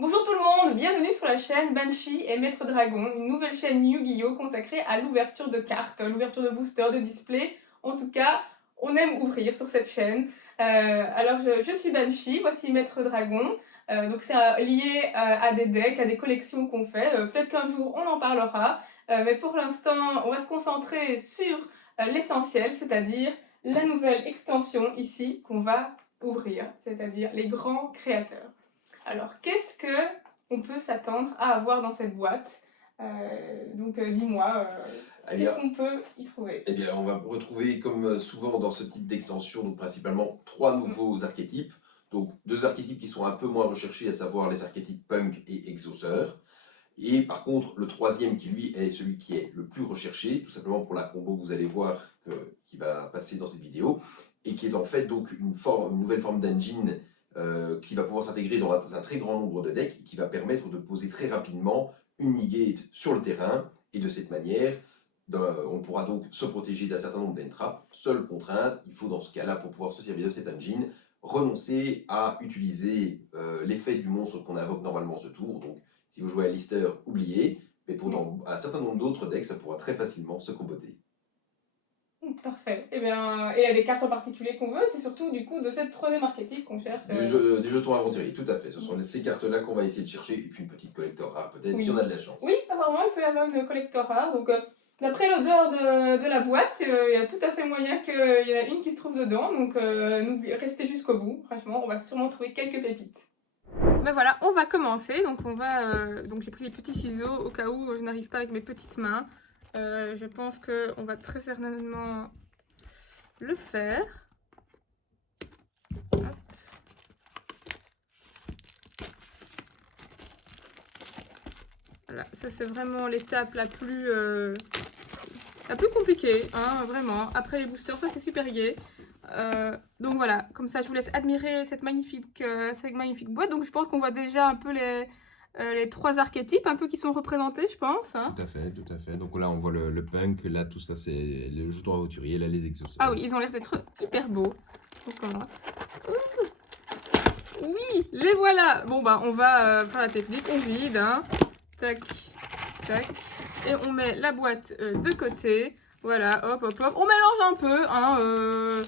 Bonjour tout le monde, bienvenue sur la chaîne Banshee et Maître Dragon, une nouvelle chaîne Yu-Gi-Oh consacrée à l'ouverture de cartes, l'ouverture de boosters, de displays. En tout cas, on aime ouvrir sur cette chaîne. Alors je suis Banshee, voici Maître Dragon. Donc c'est lié à des decks, à des collections qu'on fait. Peut-être qu'un jour on en parlera, mais pour l'instant on va se concentrer sur l'essentiel, c'est-à-dire la nouvelle extension ici qu'on va ouvrir, c'est-à-dire les grands créateurs. Alors, qu'est-ce que on peut s'attendre à avoir dans cette boîte? Dis-moi, qu'est-ce qu'on peut y trouver? Eh bien, on va retrouver, comme souvent dans ce type d'extension, donc principalement 3 nouveaux archétypes. Donc, 2 archétypes qui sont un peu moins recherchés, à savoir les archétypes Punk et Exauceur. Et par contre, le troisième qui, lui, est celui qui est le plus recherché, tout simplement pour la combo que vous allez voir qui va passer dans cette vidéo, et qui est en fait donc une nouvelle forme d'engine qui va pouvoir s'intégrer dans un très grand nombre de decks, et qui va permettre de poser très rapidement une negate sur le terrain, et de cette manière, on pourra donc se protéger d'un certain nombre d'entraps. Seule contrainte, il faut dans ce cas-là, pour pouvoir se servir de cet engine, renoncer à utiliser l'effet du monstre qu'on invoque normalement ce tour. Donc, si vous jouez à Lister, oubliez, mais pour un certain nombre d'autres decks, ça pourra très facilement se comboter. Parfait. Eh bien, et il y a des cartes en particulier qu'on veut, c'est surtout du coup de cette troisième archétype qu'on cherche. Des jetons aventuriers, tout à fait. Ce sont ces cartes-là qu'on va essayer de chercher, et puis une petite collector rare peut-être, Oui. si on a de la chance. Oui, apparemment, il peut y avoir une collector rare. Donc, d'après l'odeur de la boîte, il y a tout à fait moyen qu'il y en a une qui se trouve dedans. Donc, restez jusqu'au bout. Franchement, on va sûrement trouver quelques pépites. Ben voilà, on va commencer. Donc, donc j'ai pris les petits ciseaux au cas où je n'arrive pas avec mes petites mains. Je pense qu'on va très certainement le faire. Hop. Voilà, ça c'est vraiment l'étape la plus compliquée, hein, vraiment. Après les boosters, ça c'est super gai. Donc voilà, comme ça je vous laisse admirer cette magnifique boîte. Donc je pense qu'on voit déjà un peu les 3 archétypes un peu qui sont représentés, je pense. Hein. Tout à fait, tout à fait. Donc là, on voit le punk, là, tout ça, c'est le jeton aventurier, là, les exauceurs. Ah oui, ils ont l'air d'être hyper beaux. Donc, voilà. Oui, les voilà. Bon, bah, on va faire la technique, on vide, hein. Tac, tac. Et on met la boîte de côté. Voilà, hop, hop, hop. On mélange un peu, hein.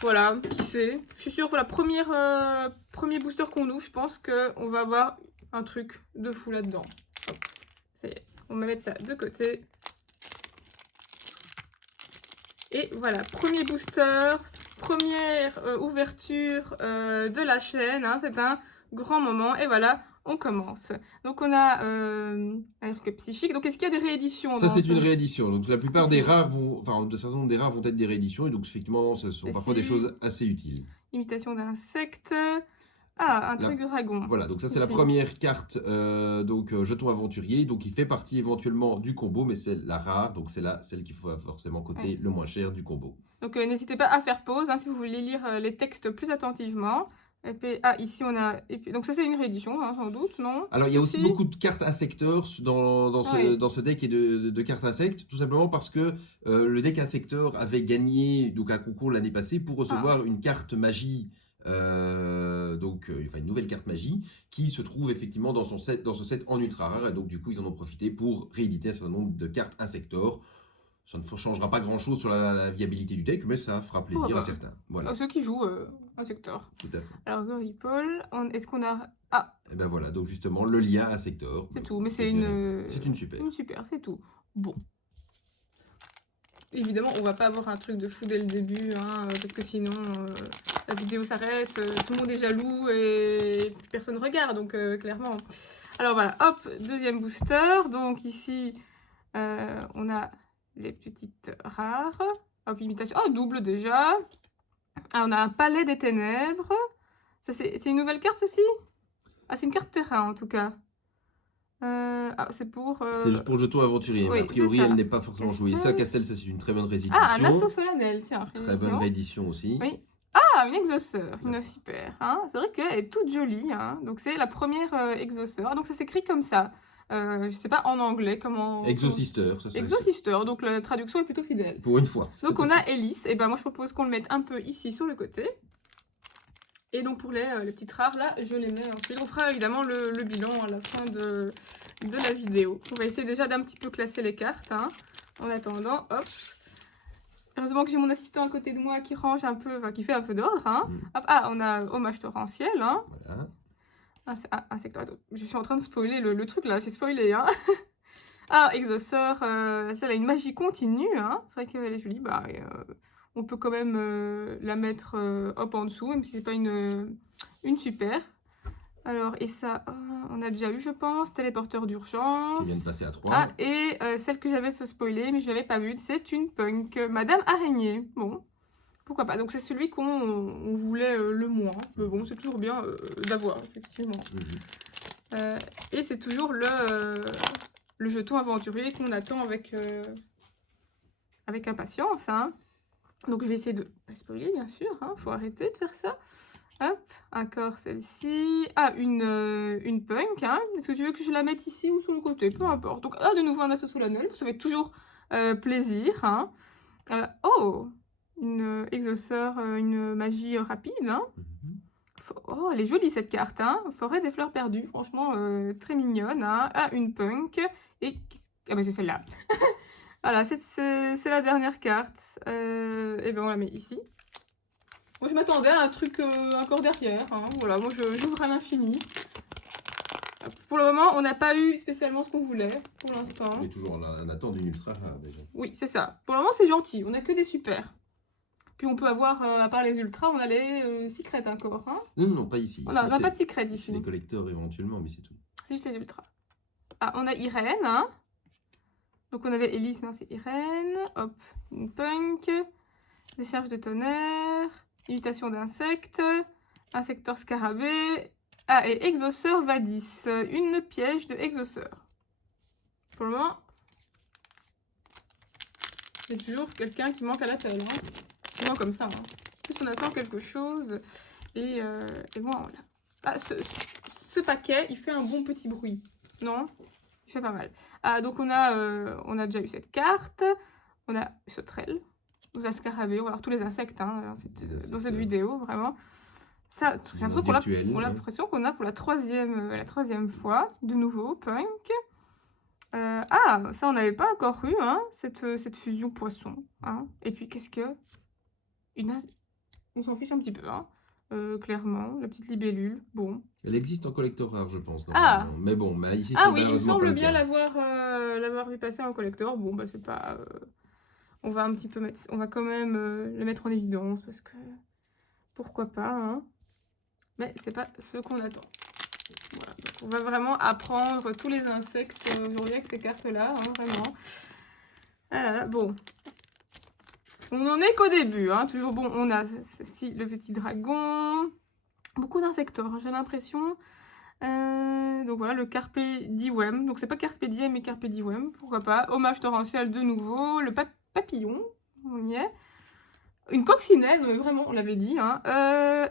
Voilà, qui sait. Je suis sûre, voilà, premier booster qu'on ouvre, je pense qu'on va avoir un truc de fou là-dedans. Ça y est, on va mettre ça de côté. Et voilà, premier booster, première ouverture de la chaîne. Hein, c'est un grand moment. Et voilà, on commence. Donc on a un arc psychique. Donc est-ce qu'il y a des rééditions? Ça, c'est une réédition. Donc la plupart des rares vont, enfin, un certain nombre des rares vont être des rééditions. Et donc effectivement, ce sont parfois des choses assez utiles. Imitation d'insecte. Ah, un truc de dragon. Voilà, donc ça c'est la première carte, jeton aventurier, donc il fait partie éventuellement du combo, mais c'est la rare, donc c'est celle qu'il faut forcément coter le moins cher du combo. Donc n'hésitez pas à faire pause, hein, si vous voulez lire les textes plus attentivement. Et puis, ah, ici on a... Et puis, donc ça c'est une réédition, hein, sans doute, non? Alors il y a aussi beaucoup de cartes insecteurs dans ce deck et de cartes insectes, tout simplement parce que le deck insecteur avait gagné donc, un concours l'année passée pour recevoir une carte magie. Une nouvelle carte magie qui se trouve effectivement dans ce set en ultra rare, et donc du coup ils en ont profité pour rééditer un certain nombre de cartes insector. Ça ne changera pas grand chose sur la viabilité du deck, mais ça fera plaisir à certains. Voilà. Ceux qui jouent insector. Tout à fait. Alors Goripol, est-ce qu'on a... Ah, et ben voilà, donc justement le lien insector. C'est tout, mais c'est une super. Une super, c'est tout. Bon. Évidemment, on va pas avoir un truc de fou dès le début, hein, parce que sinon, la vidéo s'arrête, tout le monde est jaloux et personne regarde, donc clairement. Alors voilà, hop, deuxième booster. Donc ici, on a les petites rares. Hop, imitation. Oh, double déjà. Ah, on a un palais des ténèbres. C'est une nouvelle carte, ceci? Ah, c'est une carte terrain, en tout cas. C'est pour... C'est juste pour le jeton aventurier, oui, a priori elle n'est pas forcément jouée. Ça, Castel, ça c'est une très bonne réédition. Ah, un assaut solennel, tiens. Très bonne réédition aussi. Oui. Ah, une exauceur, une super. Hein. C'est vrai qu'elle est toute jolie. Hein. Donc c'est la première exauceur. Donc ça s'écrit comme ça. Je sais pas en anglais comment... Exosister. Exosister, donc la traduction est plutôt fidèle. Pour une fois. Donc on a Hélice. Et ben moi je propose qu'on le mette un peu ici sur le côté. Et donc pour les petites rares, là, je les mets ensuite. On fera évidemment le bilan à la fin de la vidéo. On va essayer déjà d'un petit peu classer les cartes. Hein. En attendant, hop. Heureusement que j'ai mon assistant à côté de moi qui range un peu, enfin qui fait un peu d'ordre. Hein. Hop, ah, on a hommage torrentiel. Hein. Voilà. Un secteur. Attends, je suis en train de spoiler le truc là, j'ai spoilé. Hein. Ah, Exauceur, celle a une magie continue. Hein. C'est vrai qu'elle est jolie. Bah, on peut quand même la mettre hop en dessous, même si c'est pas une super. Alors, et ça, on a déjà eu, je pense, téléporteur d'urgence. Qui vient de passer à 3. Ah, et celle que j'avais spoilée, mais je n'avais pas vue, c'est une punk, Madame Araignée. Bon, pourquoi pas. Donc, c'est celui qu'on voulait le moins. Mais bon, c'est toujours bien d'avoir, effectivement. Et c'est toujours le jeton aventurier qu'on attend avec impatience. Hein. Donc, je vais essayer de pas spoiler, bien sûr. Hein. Faut arrêter de faire ça. Hop, encore celle-ci. Ah, une punk. Hein. Est-ce que tu veux que je la mette ici ou sur le côté? Peu importe. Donc, de nouveau un assaut solennel. Ça fait toujours plaisir. Hein. Oh, une exauceur, une magie rapide. Hein. Oh, elle est jolie cette carte. Hein. Forêt des fleurs perdues. Franchement, très mignonne. Hein. Ah, une punk. Et... ah, bah c'est celle-là. Voilà, c'est la dernière carte. Et ben on la met ici. Moi je m'attendais à un truc encore derrière. Hein. Voilà, moi j'ouvre à l'infini. Pour le moment, on n'a pas eu spécialement ce qu'on voulait pour l'instant. On est toujours en attente d'une ultra rare déjà. Oui, c'est ça. Pour le moment, c'est gentil. On n'a que des super. Puis on peut avoir, à part les ultras, on a les secrets encore. Hein. Non, pas ici. On n'a pas de secrets ici. C'est les collecteurs éventuellement, mais c'est tout. C'est juste les ultras. Ah, on a Irène. Hein. Donc on avait Elise, non, c'est Irène. Hop, une punk. Décharge de tonnerre. Imitation d'insectes. Insecteur scarabée. Ah, et Exauceur Vadis. Une piège de Exauceur. Pour le moment, c'est toujours quelqu'un qui manque à l'appel. Hein. Souvent comme ça. Hein. Plus on attend quelque chose. Et voilà. Ah, ce paquet, il fait un bon petit bruit. Non ? Il fait pas mal. Ah, donc on a déjà eu cette carte. On a Sauterelle. Ou Scarabée. On va avoir tous les insectes hein, dans cette vidéo, vraiment. Ça, j'ai l'impression qu'on a pour la troisième fois. De nouveau, punk. Ah, ça on n'avait pas encore eu, hein, cette fusion poisson. Hein. Et puis qu'est-ce que... On s'en fiche un petit peu, hein. Clairement, la petite libellule, bon. Elle existe en collector rare, je pense. Ah. Mais bon, mais ici, ah oui, il semble bien l'avoir vu passer en collector. Bon, bah c'est pas... on va un petit peu mettre... On va quand même le mettre en évidence, parce que... Pourquoi pas, hein. Mais c'est pas ce qu'on attend. Voilà, donc on va vraiment apprendre tous les insectes aujourd'hui avec ces cartes-là, hein, vraiment. Bon. On n'en est qu'au début, hein. Toujours bon, on a ici le petit dragon. Beaucoup d'insecteurs, j'ai l'impression. Donc voilà, le Carpe Diem. Donc c'est pas Carpe Diem, mais Carpe Diem, pourquoi pas. Hommage torrentiel de nouveau. Le papillon, on y est. Une coccinelle, mais vraiment, on l'avait dit. Hein.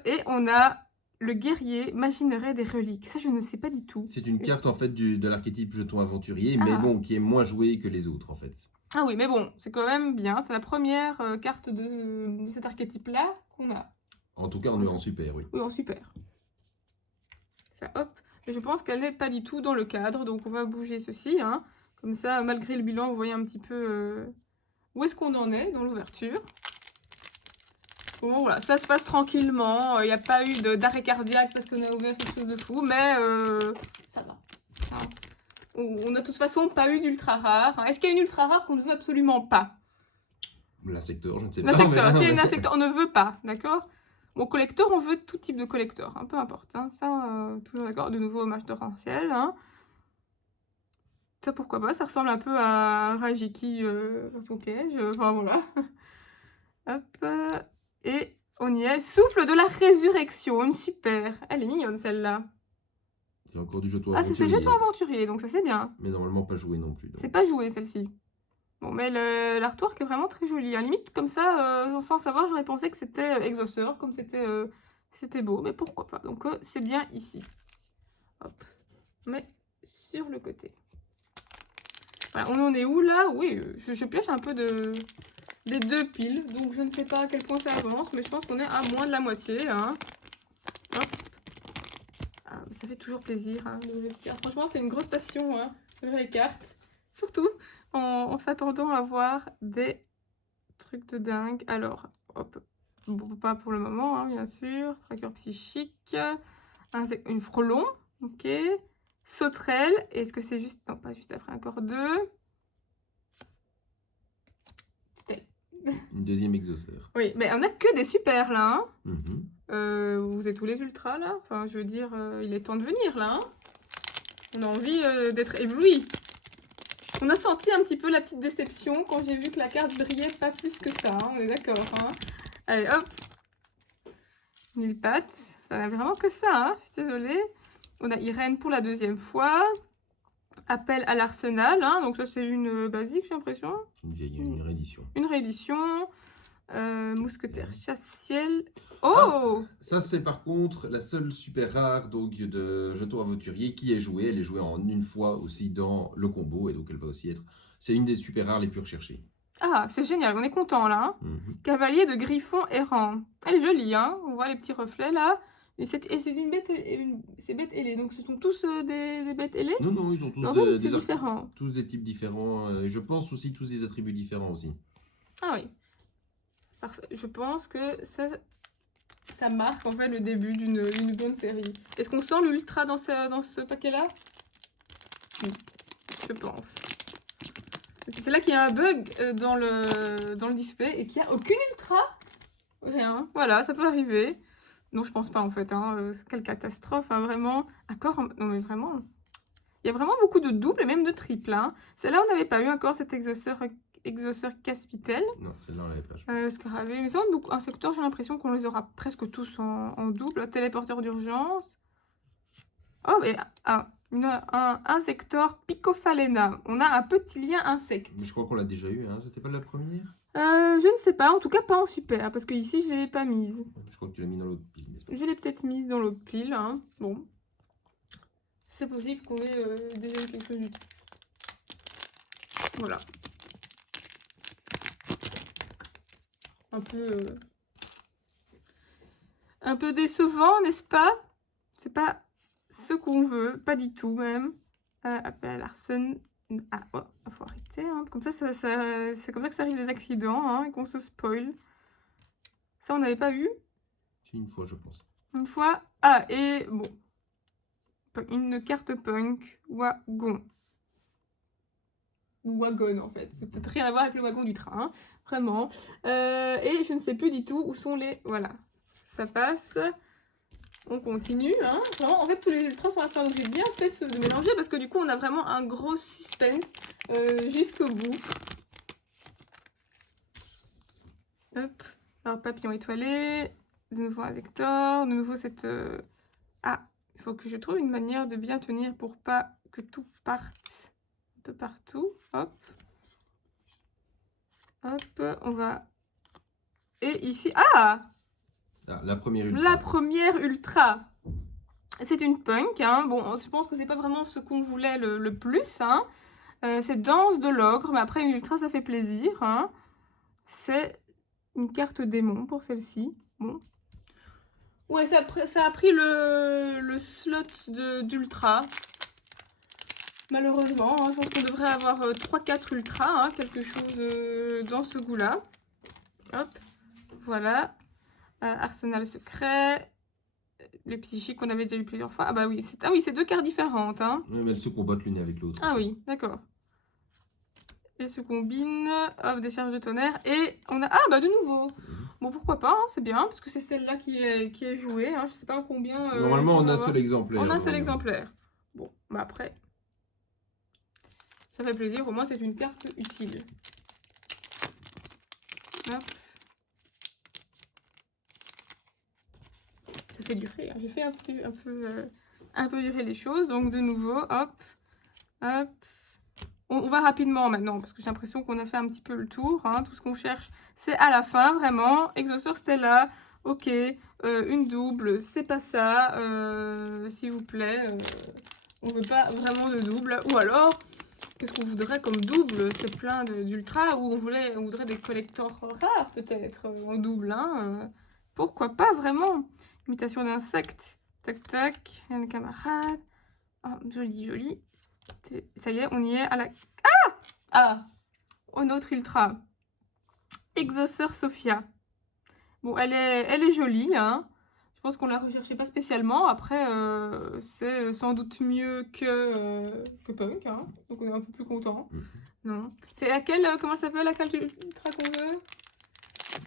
Et on a le guerrier maginerait des reliques. Ça, je ne sais pas du tout. C'est une carte, en fait, de l'archétype jeton aventurier, mais bon, qui est moins jouée que les autres, en fait. Ah oui, mais bon, c'est quand même bien. C'est la première carte de cet archétype-là qu'on a. En tout cas, on est en super, oui. Oui, en super. Ça, hop. Mais je pense qu'elle n'est pas du tout dans le cadre, donc on va bouger ceci. Hein. Comme ça, malgré le bilan, vous voyez un petit peu où est-ce qu'on en est dans l'ouverture. Bon, voilà, ça se passe tranquillement. Il n'y a pas eu d'arrêt cardiaque parce qu'on a ouvert quelque chose de fou, mais ça va. Hein. On n'a de toute façon pas eu d'ultra rare. Hein. Est-ce qu'il y a une ultra rare qu'on ne veut absolument pas? L'insecteur, je ne sais pas. L'insecteur, s'il y a une insecteur, on ne veut pas, d'accord? Bon, collector, on veut tout type de collector, hein, peu importe. Hein. Ça, toujours d'accord. De nouveau, hommage torrentiel. Hein. Ça, pourquoi pas? Ça ressemble un peu à Rajiki dans son piège. Enfin, voilà. Hop. Et on y est. Souffle de la résurrection. Une super. Elle est mignonne, celle-là. C'est encore du jeton aventurier. Ah, c'est jeton aventurier, donc ça, c'est bien. Mais normalement, pas joué non plus. C'est pas joué, celle-ci. Bon, mais l'artwork est vraiment très joli. À limite, comme ça, sans savoir, j'aurais pensé que c'était Exauceur, comme c'était beau. Mais pourquoi pas? Donc, c'est bien ici. Hop. Mais sur le côté. Voilà, on en est où, là? Oui, je pioche un peu des deux piles. Donc, je ne sais pas à quel point ça avance, mais je pense qu'on est à moins de la moitié. Hein. ça fait toujours plaisir hein, d'ouvrir les cartes. Franchement, c'est une grosse passion, hein, d'ouvrir les cartes. Surtout en s'attendant à voir des trucs de dingue. Alors, hop, bon, pas pour le moment, hein, bien sûr. Tracker psychique, une frelon, ok. Sauterelle, est-ce que c'est juste... Non, pas juste après, encore 2. Stella. Une deuxième exauceur. Oui, mais on a que des super là, hein. Mhm. Vous êtes tous les ultras là. Enfin, je veux dire, il est temps de venir là. Hein. On a envie d'être ébloui. On a senti un petit peu la petite déception quand j'ai vu que la carte brillait pas plus que ça. Hein, on est d'accord. Hein. Allez, hop. Mille pattes. On a vraiment que ça. Hein, je suis désolée. On a Irène pour la 2e fois. Appel à l'arsenal. Hein, donc ça, c'est une basique, j'ai l'impression. Une réédition. Une réédition. Mousquetaire chasse-ciel. Oh! Ça, c'est par contre la seule super rare donc, de jetons aventurier qui est jouée. Elle est jouée en une fois aussi dans le combo et donc elle va aussi être... C'est une des super rares les plus recherchées. Ah, c'est génial, on est content là. Cavalier de griffon errant. Elle est jolie, hein. On voit les petits reflets là. Et c'est une bête, c'est bête ailée. Donc ce sont tous des bêtes ailées? Non, ils ont tous différents. Tous des types différents. Je pense aussi tous des attributs différents aussi. Ah oui. Parfait. Je pense que ça marque en fait le début d'une bonne série. Est-ce qu'on sent l'ultra dans ce paquet-là? Oui, je pense. C'est là qu'il y a un bug dans le display et qu'il n'y a aucune ultra. Rien. Voilà, ça peut arriver. Non, je pense pas en fait. Hein. Quelle catastrophe, hein, vraiment. Accord, non mais vraiment. Il y a vraiment beaucoup de doubles et même de triples. Hein. Celle-là, on n'avait pas eu encore cet exauceur caspitel. Non, celle-là, on l'avait pas. Scaravé. Mais ça, un secteur, j'ai l'impression qu'on les aura presque tous en double. Téléporteur d'urgence. Oh, mais un secteur Picophalena. On a un petit lien insecte. Mais je crois qu'on l'a déjà eu, hein. C'était pas la première? Je ne sais pas, en tout cas pas en super, parce que ici je l'ai pas mise. Je crois que tu l'as mis dans l'autre pile, n'est-ce pas? Je l'ai peut-être mise dans l'autre pile, hein. Bon. C'est possible qu'on ait déjà eu quelque chose d'utile. Voilà. Un peu décevant, n'est-ce pas? C'est pas ce qu'on veut, pas du tout même. Appel à l'arsenal. Ah, oh, faut arrêter, hein. Comme ça, c'est comme ça que ça arrive les accidents, hein, et qu'on se spoil. Ça, on n'avait pas vu? C'est une fois, je pense. Une fois. Ah, et bon. Une carte punk. Wagon. Ou wagon, en fait. C'est peut-être rien à voir avec le wagon du train, hein, vraiment. Et je ne sais plus du tout où sont les... Voilà. Ça passe. On continue, hein. Vraiment, en fait, tous les ultras sont à faire. Donc, j'ai bien fait de mélanger parce que du coup, on a vraiment un gros suspense jusqu'au bout. Hop. Alors, papillon étoilé. De nouveau un vecteur. De nouveau cette... Ah, il faut que je trouve une manière de bien tenir pour pas que tout parte un peu partout. Hop. Hop, on va... Et ici... Ah! La première ultra. La première ultra. C'est une punk. Hein. Bon, je pense que c'est pas vraiment ce qu'on voulait le plus. Hein. C'est Danse de l'ogre. Mais après, une ultra, ça fait plaisir. Hein. C'est une carte démon pour celle-ci. Bon. Ouais, ça a pris le slot d'ultra. Malheureusement. Hein. Je pense qu'on devrait avoir 3-4 ultras. Hein, quelque chose dans ce goût-là. Hop. Voilà. Arsenal secret, les psychiques qu'on avait déjà eu plusieurs fois. Ah bah oui, c'est 2 cartes différentes. Hein. Ouais, mais elles se combattent l'une avec l'autre. Ah oui, d'accord. Elles se combinent, hop, des charges de tonnerre. Et on a... Ah bah de nouveau. Bon, pourquoi pas, hein, c'est bien, parce que c'est celle-là qui est jouée. Hein. Je sais pas combien... Normalement, on a un seul exemplaire. On a un seul exemplaire. Bon, bah après... Ça fait plaisir, au moins c'est une carte utile. Hop. Ça fait durer, hein. J'ai fait un peu durer les choses, donc de nouveau, hop, hop. On va rapidement maintenant, parce que j'ai l'impression qu'on a fait un petit peu le tour, hein. Tout ce qu'on cherche, c'est à la fin, vraiment. Exauceur Stella, ok, une double, c'est pas ça, s'il vous plaît, on veut pas vraiment de double, ou alors, qu'est-ce qu'on voudrait comme double? C'est plein d'ultra, ou on voudrait des collectors rares, peut-être, en double, hein. Pourquoi pas, vraiment? Imitation d'insectes. Tac, tac. Rien de camarade. Ah, joli, joli. Ça y est, on y est à la... Ah, au nôtre ultra. Exauceur Sophia. Bon, elle est jolie, hein. Je pense qu'on la recherchait pas spécialement. Après, c'est sans doute mieux que Punk, hein. Donc on est un peu plus content. Non. C'est laquelle, comment ça s'appelle, laquelle ultra qu'on veut?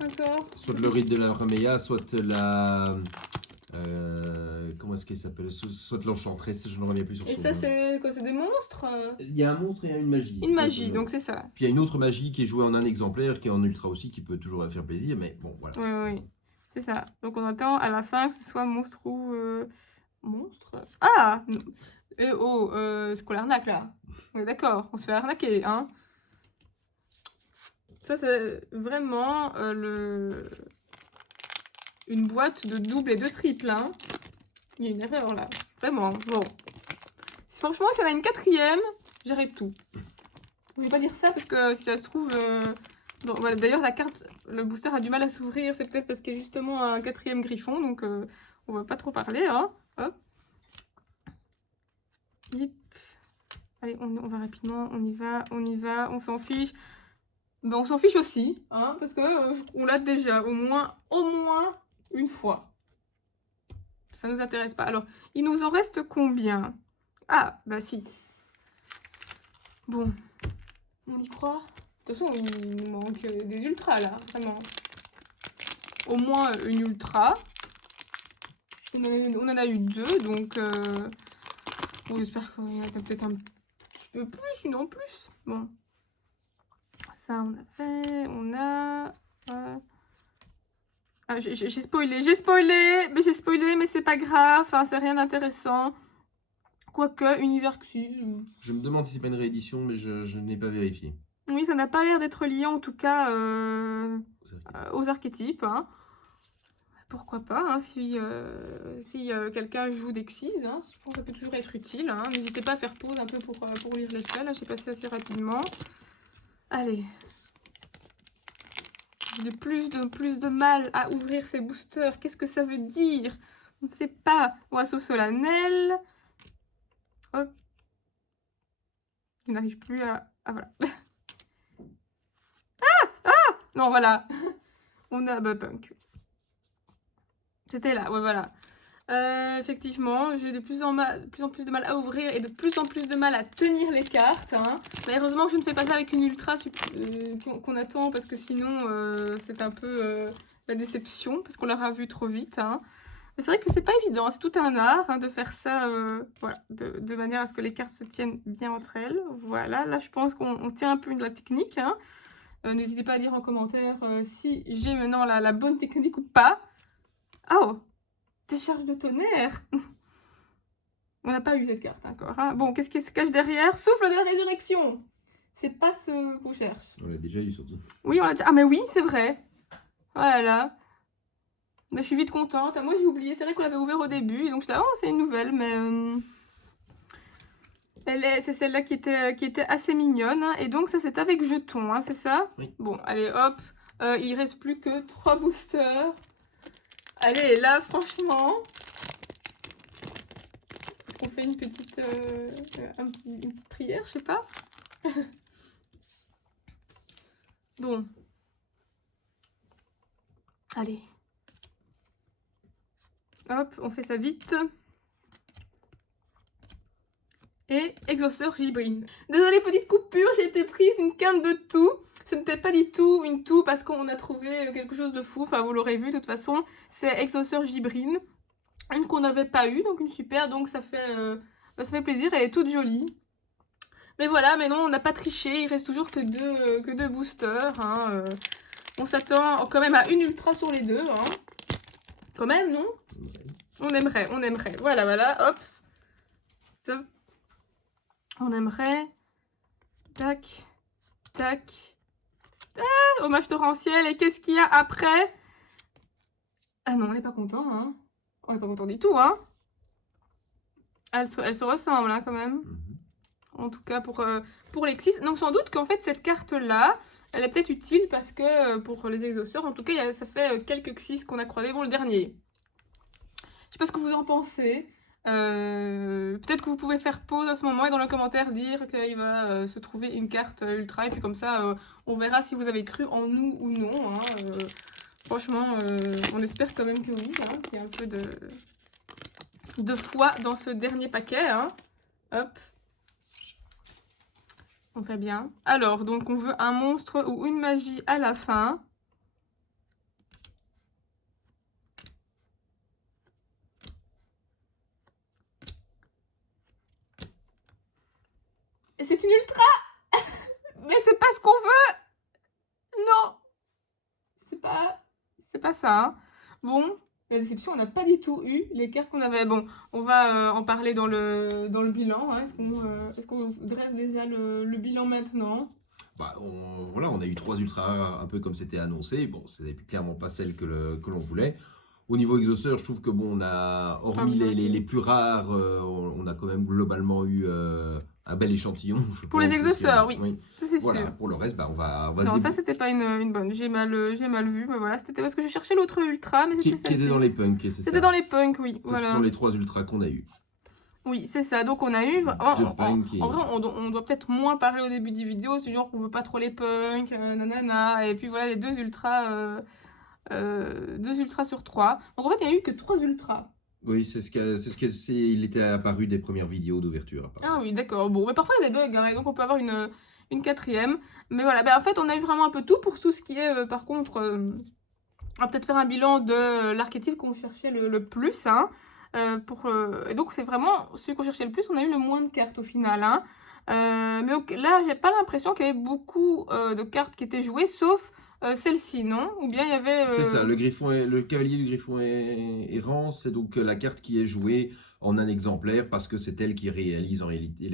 Encore. Soit le rite de la Remeia, soit la... comment est-ce qu'elle s'appelle? Soit l'enchanteresse, je ne reviens plus sur Et son ça, nom. c'est quoi? C'est des monstres? Il y a un monstre et il y a une magie. Une magie, donc c'est ça. Puis il y a une autre magie qui est jouée en un exemplaire, qui est en ultra aussi, qui peut toujours faire plaisir, mais bon, voilà. Oui, oui. C'est ça. Donc on attend à la fin que ce soit monstre ou... Monstre? Ah! Oh, c'est quoi l'arnaque là? On est d'accord, on se fait arnaquer, hein? Ça, c'est vraiment une boîte de double et de triple, hein? Il y a une erreur là. Vraiment, bon. Franchement, si on a une 4e, j'arrête tout. Je vais pas dire ça parce que si ça se trouve... Voilà, d'ailleurs, la carte, le booster a du mal à s'ouvrir. C'est peut-être parce qu'il y a justement un 4e griffon. Donc, on va pas trop parler. Hein. Hop. Yep. Allez, on va rapidement. On y va, on y va. On s'en fiche. Ben, on s'en fiche aussi. Hein, parce que on l'a déjà au moins une fois. Ça nous intéresse pas. Alors, il nous en reste combien? Ah, bah 6. Bon. On y croit? De toute façon, il nous manque des ultras, là, vraiment. Au moins une ultra. On en a eu 2, donc... Bon, j'espère qu'il y en a peut-être un petit peu plus, une en plus. Bon. Ça, on a fait, on a... Ah, j'ai spoilé, mais c'est pas grave, hein, c'est rien d'intéressant. Quoique, Univers Xyz... Je me demande si c'est pas une réédition, mais je n'ai pas vérifié. Oui, ça n'a pas l'air d'être lié en tout cas aux archétypes. Hein. Pourquoi pas, hein, si quelqu'un joue des Xyz, hein, je pense que ça peut toujours être utile. Hein. N'hésitez pas à faire pause un peu pour lire les spells, j'ai passé assez rapidement. Allez. J'ai plus de mal à ouvrir ces boosters. Qu'est-ce que ça veut dire? On ne sait pas. Oiseau solennel. Hop. Je n'arrive plus à... Ah, voilà. Non, voilà. On a Punk. C'était là, ouais, voilà. Effectivement, j'ai de plus en plus de mal à ouvrir et de plus en plus de mal à tenir les cartes. Hein. Mais heureusement que je ne fais pas ça avec une ultra qu'on attend parce que sinon, c'est un peu la déception parce qu'on l'aura vu trop vite. Hein. Mais c'est vrai que c'est pas évident, c'est tout un art hein, de faire ça voilà, de manière à ce que les cartes se tiennent bien entre elles. Voilà, là je pense qu'on tient un peu de la technique. Hein. N'hésitez pas à dire en commentaire si j'ai maintenant la bonne technique ou pas. Oh, décharge de tonnerre. On n'a pas eu cette carte encore. Hein. Bon, qu'est-ce qui se cache derrière? Souffle de la résurrection. C'est pas ce qu'on cherche. On l'a déjà eu surtout. Oui, on l'a déjà... Ah mais oui, c'est vrai. Voilà. Mais je suis vite contente. Moi j'ai oublié, c'est vrai qu'on l'avait ouvert au début. Et donc je disais, oh c'est une nouvelle, mais... C'est celle-là qui était assez mignonne. Hein. Et donc ça c'est avec jetons, hein, c'est ça? Oui. Bon, allez hop. Il reste plus que 3 boosters. Allez, là franchement... Est-ce qu'on fait une petite prière, je sais pas. Bon. Allez. Hop, on fait ça vite. Et exhausteur Gibrine. Désolée, petite coupure, j'ai été prise une quinte de tout. Ce n'était pas du tout une toux parce qu'on a trouvé quelque chose de fou. Enfin, vous l'aurez vu, de toute façon, c'est exhausteur Gibrine. Une qu'on n'avait pas eu, donc une super. Donc ça fait plaisir, elle est toute jolie. Mais voilà, mais non, on n'a pas triché. Il reste toujours que deux boosters. Hein. On s'attend quand même à une ultra sur les deux. Hein. Quand même, non? On aimerait. Voilà, hop. Top. On aimerait. Tac. Tac. Ah, hommage torrentiel. Et qu'est-ce qu'il y a après? Ah non, on n'est pas content, hein. On n'est pas content du tout, hein. Elles se ressemblent, hein, quand même. En tout cas, pour les Xyz. Donc, sans doute qu'en fait, cette carte-là, elle est peut-être utile parce que pour les exauceurs, en tout cas, ça fait quelques Xyz qu'on a croisés. Bon, le dernier. sais pas ce que vous en pensez. Peut-être que vous pouvez faire pause à ce moment et dans le commentaire dire qu'il va se trouver une carte ultra et puis comme ça on verra si vous avez cru en nous ou non. Hein. Franchement, on espère quand même que oui, hein, qu'il y a un peu de foi dans ce dernier paquet. Hein. Hop. On fait bien. Alors, donc on veut un monstre ou une magie à la fin. Et c'est une ultra. Mais c'est pas ce qu'on veut. Non. C'est pas ça. Hein. Bon, la déception, on n'a pas du tout eu les cartes qu'on avait. Bon, on va en parler dans le bilan. Hein. Est-ce qu'on dresse déjà le bilan maintenant? Bah, voilà, on a eu 3 ultra rares, un peu comme c'était annoncé. Bon, c'est clairement pas celle que l'on voulait. Au niveau exauceur, je trouve que bon, on a, hormis les plus rares, on a quand même globalement eu un bel échantillon. Pour les exauceurs, oui. Ça, c'est voilà, sûr. pour le reste, bah, on va non, ça c'était pas une bonne. J'ai mal vu, mais voilà, c'était parce que je cherchais l'autre ultra, mais c'était qui était dans les punks. C'était dans les punks, oui. Ça, voilà. Ce sont les 3 ultras qu'on a eu. Oui, c'est ça. Donc on a eu. En vrai, on doit peut-être moins parler au début des vidéos. C'est genre qu'on veut pas trop les punks, nanana. Et puis voilà, les 2 ultras. 2 ultras sur 3. Donc en fait, il n'y a eu que 3 ultras. Oui, il était apparu des premières vidéos d'ouverture. Ah oui, d'accord. Bon, mais parfois il y a des bugs, hein, et donc on peut avoir une 4e. Mais voilà, en fait, on a eu vraiment un peu tout pour tout ce qui est, par contre, on va peut-être faire un bilan de l'archétype qu'on cherchait le plus. Hein, et donc, c'est vraiment celui qu'on cherchait le plus. On a eu le moins de cartes au final. Hein. Mais là, j'ai pas l'impression qu'il y avait beaucoup de cartes qui étaient jouées, sauf celle-ci, non? Ou bien il y avait... C'est ça, le cavalier du griffon errant, c'est donc la carte qui est jouée en un exemplaire parce que c'est elle qui réalise en réalité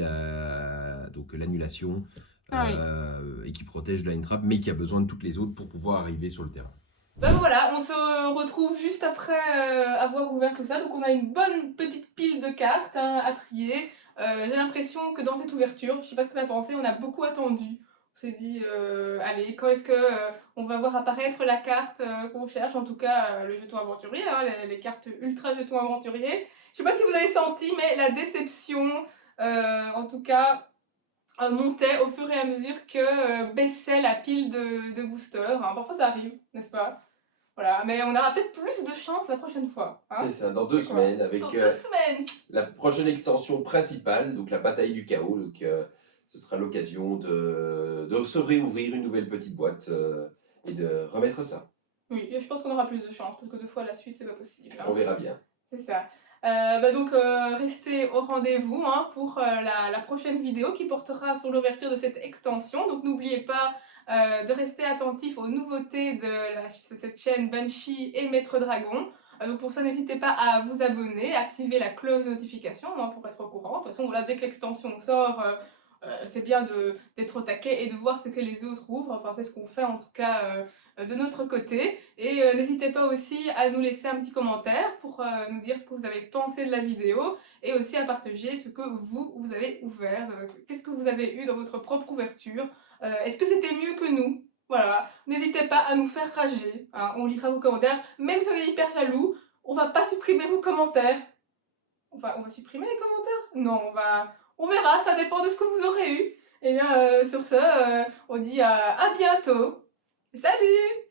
l'annulation et qui protège la entrave, mais qui a besoin de toutes les autres pour pouvoir arriver sur le terrain. Ben voilà, on se retrouve juste après avoir ouvert tout ça. Donc on a une bonne petite pile de cartes hein, à trier. J'ai l'impression que dans cette ouverture, je sais pas ce que tu as pensé, on a beaucoup attendu. On s'est dit, allez, quand est-ce que on va voir apparaître la carte qu'on cherche? En tout cas, le jeton aventurier, hein, les cartes ultra jetons aventuriers. Je sais pas si vous avez senti, mais la déception, en tout cas, montait au fur et à mesure que baissait la pile de boosters. Hein. Parfois ça arrive, n'est-ce pas? Voilà, mais on aura peut-être plus de chance la prochaine fois. Hein. C'est ça, dans 2 semaines, avec dans 2 semaines. La prochaine extension principale, donc la bataille du chaos. Donc, ce sera l'occasion de se réouvrir une nouvelle petite boîte et de remettre ça. Oui, et je pense qu'on aura plus de chance, parce que 2 fois à la suite, c'est pas possible. Hein. On verra bien. C'est ça. Donc, restez au rendez-vous hein, pour la prochaine vidéo qui portera sur l'ouverture de cette extension. Donc, n'oubliez pas de rester attentif aux nouveautés de cette chaîne Banshee et Maître Dragon. Donc pour ça, n'hésitez pas à vous abonner, activer la cloche de notification hein, pour être au courant. De toute façon, voilà, dès que l'extension sort, c'est bien d'être au taquet et de voir ce que les autres ouvrent. Enfin, c'est ce qu'on fait en tout cas de notre côté. Et n'hésitez pas aussi à nous laisser un petit commentaire pour nous dire ce que vous avez pensé de la vidéo et aussi à partager ce que vous avez ouvert. Qu'est-ce que vous avez eu dans votre propre ouverture? Est-ce que c'était mieux que nous? Voilà, n'hésitez pas à nous faire rager, hein. On lira vos commentaires, même si on est hyper jaloux, on va pas supprimer vos commentaires. On va supprimer les commentaires? Non, on verra, ça dépend de ce que vous aurez eu. Et bien, sur ce, on dit à bientôt. Salut!